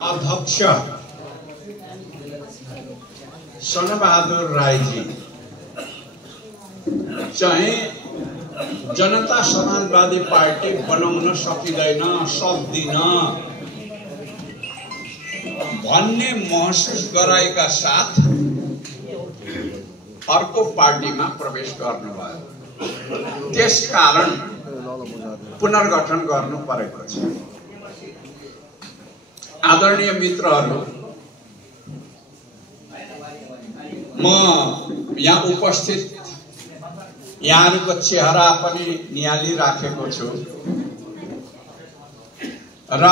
अध्यक्ष सोनबहादुर राईजी चाहिँ जनता समाजवादी पार्टी बनाउन सकिँदैन सक्दिन भन्ने महसुस गराएका साथ अर्को पार्टीमा प्रवेश गर्नुभयो। त्यसकारण पुनर्गठन गर्नु परेको छ। आदरणीय मित्रहरू, म यहाँ उपस्थित यहाँहरूको चेहरा पनि नियाली राखेको छु र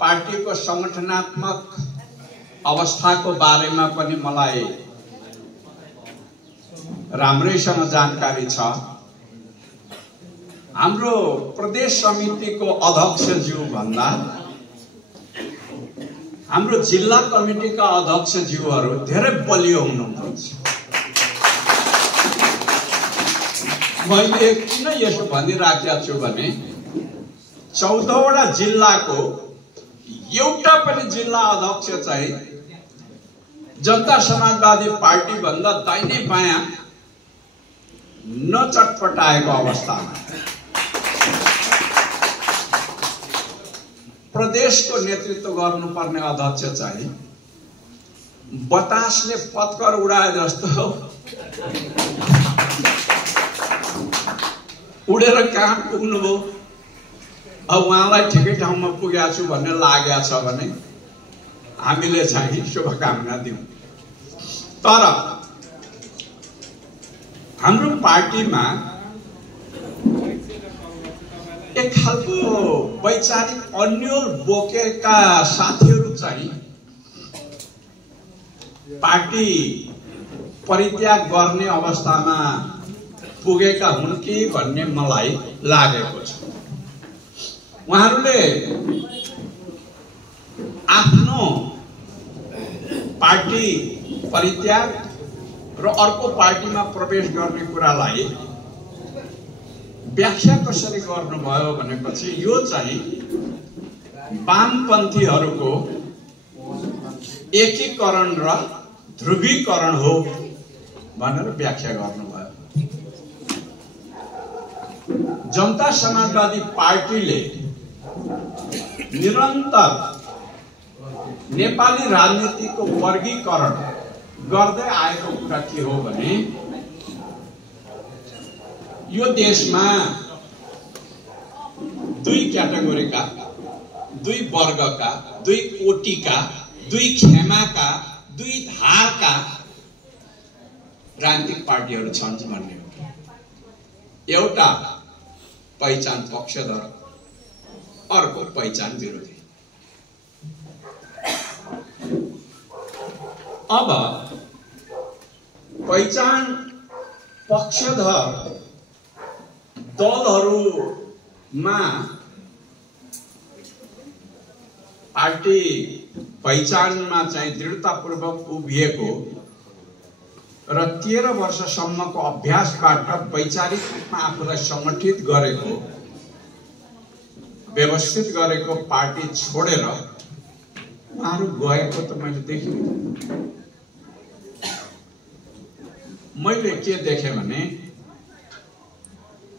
पार्टीको संगठनात्मक अवस्थाको बारेमा पनि मलाई राम्रैसँग जानकारी छ। हाम्रो प्रदेश समितिको अध्यक्षज्यू भन्दा हाम्रो जिल्ला कमिटीका अध्यक्षज्यूहरू धेरै बलियो हुनुहुन्छ। मैले किन यसो भनिराखेको छु भने 14वटा जिल्लाको एउटा पनि जिल्ला अध्यक्ष चाहिँ जनता समाजवादी पार्टी भन्दा दाहिने बायाँ नचटपटाएको अवस्थामा प्रदेशको नेतृत्व गर्नुपर्ने अध्यक्ष चाहिँ बतासले पत्कर उडाए जस्तो उडेर कहाँ पुग्नुभयो। अब उहाँलाई ठिकै ठाउँमा पुगेको छु भन्ने लागेको छ भने हामीले चाहिँ शुभकामना दिउँ। तर हाम्रो पार्टीमा एक खालको वैचारिक अन्यल बोकेका साथीहरू चाहिँ पार्टी परित्याग गर्ने अवस्थामा पुगेका हुन् कि भन्ने मलाई लागेको छ। उहाँहरूले आफ्नो पार्टी परित्याग र अर्को पार्टीमा प्रवेश गर्ने कुरालाई व्याख्या कसरी गर्नुभयो भनेपछि यो चाहिँ वामपन्थीहरूको एकीकरण र ध्रुवीकरण हो भनेर व्याख्या गर्नुभयो। जनता समाजवादी पार्टीले निरन्तर नेपाली राजनीतिको वर्गीकरण गर्दै आएको कुरा के हो भने यो देशमा दुई क्याटेगोरीका, दुई वर्गका, दुई कोटिका, दुई खेमाका, दुई धारका राजनीतिक पार्टीहरू छन् भन्ने हो। एउटा पहिचान पक्षधर, अर्को पहिचान विरोधी। अब पहिचान पक्षधर दलहरूमा पार्टी पहिचानमा चाहिँ दृढतापूर्वक उभिएको र 13 वर्षसम्मको अभ्यासबाट वैचारिक रूपमा आफूलाई सङ्गठित गरेको, व्यवस्थित गरेको पार्टी छोडेर उहाँहरू गएको त मैले देखेँ। मैले के देखेँ भने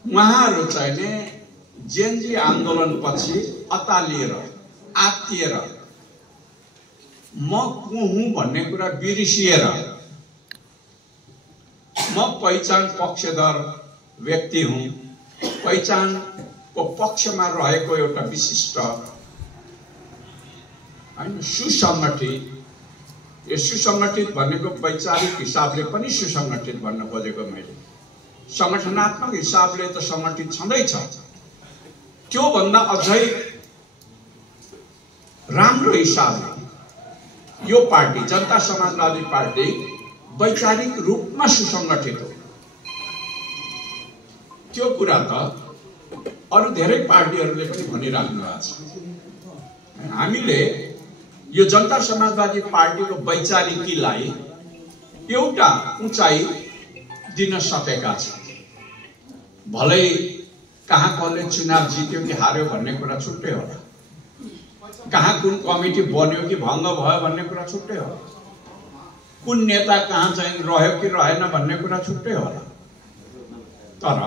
उहाँहरू चाहिँ जेएनजी आन्दोलनपछि अतालिएर आत्तिएर म को हुँ भन्ने कुरा बिर्सिएर म पहिचान पक्षधर व्यक्ति हुँ, पहिचानको पक्षमा रहेको एउटा विशिष्ट हैन सुसङ्गठित, यो सुसङ्गठित भनेको वैचारिक हिसाबले पनि सुसङ्गठित भन्न खोजेको मैले। संगठनात्मक हिसाबले त संगठित छँदैछ, त्यो भन्दा अझै राम्रो हिसाबले यो पार्टी जनता समाजवादी पार्टी वैचारिक रूपमा सुसङ्गठित हो। त्यो कुरा त अरू धेरै पार्टीहरूले पनि भनिराख्नु भएको छ। हामीले यो जनता समाजवादी पार्टीको वैचारिकीलाई एउटा उचाइ दिन सकेका छौँ। भलै कहाँ कसले चुनाव जित्यो कि हार्यो भन्ने कुरा छुट्टै होला, कहाँ कुन कमिटी बन्यो कि भङ्ग भयो भन्ने कुरा छुट्टै हो, कुन नेता कहाँ चाहिँ रह्यो कि रहेन भन्ने कुरा छुट्टै होला। तर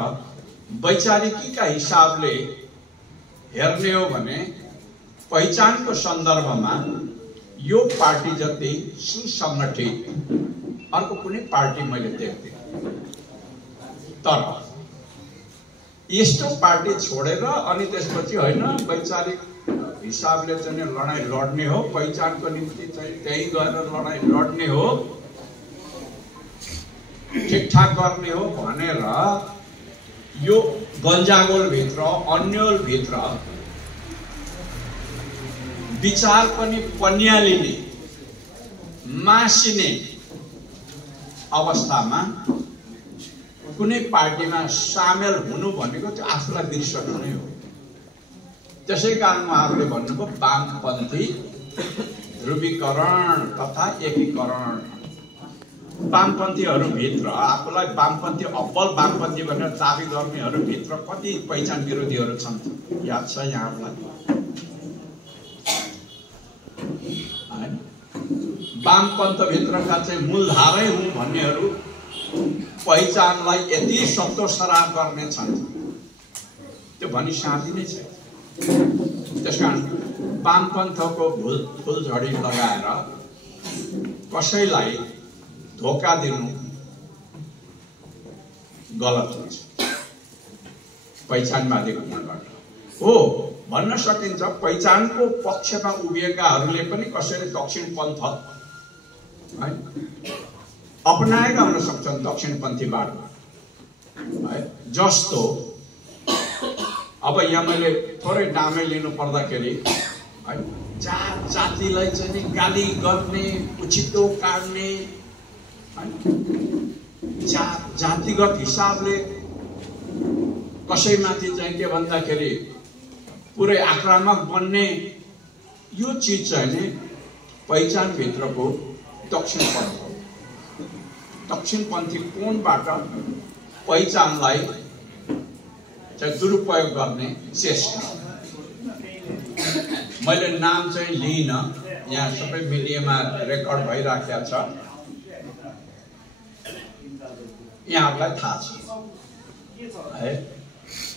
वैचारिकीका हिसाबले हेर्ने हो भने पहिचानको सन्दर्भमा यो पार्टी जति सुसंगठित अर्को कुनै पार्टी मैले देख्दिनँ। तर यस्तो पार्टी छोडेर अनि त्यसपछि होइन वैचारिक हिसाबले चाहिँ लडाई लड्ने हो, पहिचानको निम्ति चाहिँ त्यही गएर लडाई लड्ने हो, ठिकठाक गर्ने हो भनेर यो गन्जागोल भित्र अन्यल भित्र विचार पनि पन्यालिने मासिने अवस्थामा कुनै पार्टीमा सामेल हुनु भनेको त्यो आफूलाई बिर्सनु नै हो। त्यसै कारण उहाँहरूले भन्नुभयो वामपन्थी ध्रुवीकरण तथा एकीकरण। वामपन्थीहरूभित्र आफूलाई वामपन्थी अब्बल वामपन्थी भनेर दाबी गर्नेहरूभित्र कति पहिचान विरोधीहरू छन् याद छ यहाँहरूलाई? वामपन्थभित्रका चाहिँ मूलधारै हुन् भन्नेहरू पहिचानलाई यति सन्तोषराह गर्ने छन् त्यो भनी शान्ति नै छ। त्यसकारण वामपन्थको फुलझडी लगाएर कसैलाई धोका दिनु गलत हुन्छ पहिचानवादी हुनबाट हो भन्न सकिन्छ। पहिचानको पक्षमा उभिएकाहरूले पनि कसैले दक्षिण पन्थ है अपनाएका हुन सक्छन् दक्षिणपन्थीबाट है। जस्तो अब यहाँ मैले थोरै नामै लिनु पर्दाखेरि है जात जातिलाई चाहिँ गाली गर्ने उछिटो काट्ने जातिगत हिसाबले कसैमाथि चाहिँ के भन्दाखेरि पुरै आक्रामक बन्ने यो चिज चाहिँ नि पहिचानभित्रको दक्षिणपन्थ हो। दक्षिणपन्थी कोणबाट पहिचानलाई चाहिँ दुरुपयोग गर्ने चेष्टा। मैले नाम चाहिँ लिइन, यहाँ सबै मिडियामा रेकर्ड भइराखेको छ, यहाँहरूलाई थाहा छ है।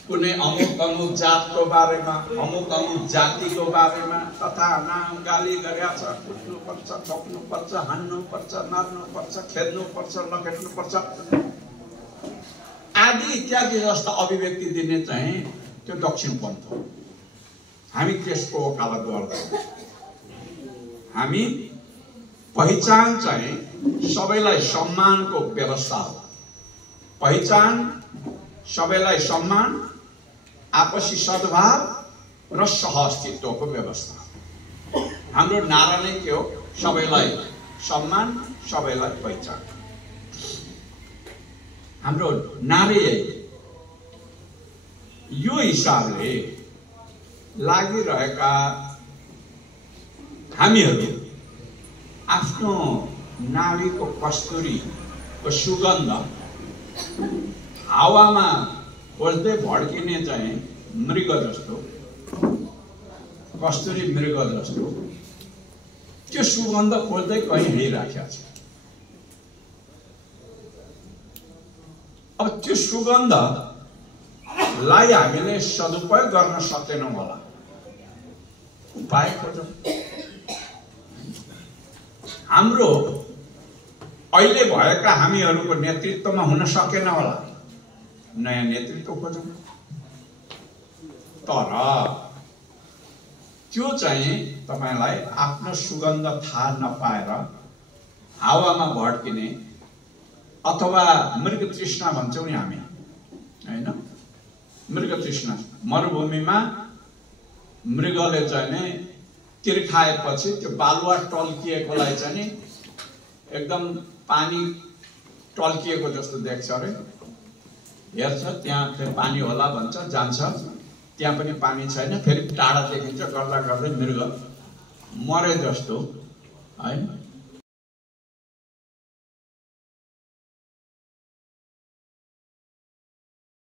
कुनै अमुक अमुक जातको बारेमा अमुक अमुक जातिको बारेमा तथा नाम गाली गरेका छ, कुट्नुपर्छ, ठोक्नुपर्छ, हान्नुपर्छ, मार्नुपर्छ, खेद्नुपर्छ, नखेद्नुपर्छ आदि इत्यादि जस्ता अभिव्यक्ति दिने चाहिँ त्यो दक्षिणपन्थ हो। हामी त्यसको वकालत गर्दैनौँ। हामी पहिचान चाहिँ सबैलाई सम्मानको व्यवस्था हो। पहिचान सबैलाई सम्मान, आपसी सद्भाव र सहअस्तित्वको व्यवस्था। हाम्रो नारा नै के हो? सबैलाई सम्मान, सबैलाई पहिचान। हाम्रो नारै यो हिसाबले लागिरहेका हामीहरू आफ्नो नाभीको कस्तुरीको सुगन्ध हावामा खोज्दै भड्किने चाहिँ मृग जस्तो, कस्तुरी मृग जस्तो त्यो सुगन्ध खोज्दै कहीँ हिँडिराखेको छ। अब त्यो सुगन्धलाई हामीले सदुपयोग गर्न सक्दैनौँ होला, उपाय खोजौँ। हाम्रो अहिले भएका हामीहरूको नेतृत्वमा हुन सकेन होला, नयाँ नेतृत्व खोजौँ। तर त्यो चाहिँ तपाईलाई आफ्नो सुगन्ध थाहा नपाएर हावामा भड्किने अथवा मृग तृष्णा भन्छौँ नि हामी हैन, मृग तृष्णा। मरुभूमिमा मृगले चाहिँ तिर्खाएपछि त्यो बालुवा टल्किएकोलाई चाहिँ एकदम पानी टल्किएको जस्तो देख्छ अरे, हेर्छ त्यहाँ फेरि पानी होला भन्छ, जान्छ त्यहाँ पनि पानी छैन, फेरि टाढा देखिन्छ, गर्दा गर्दै मृग मरे जस्तो है।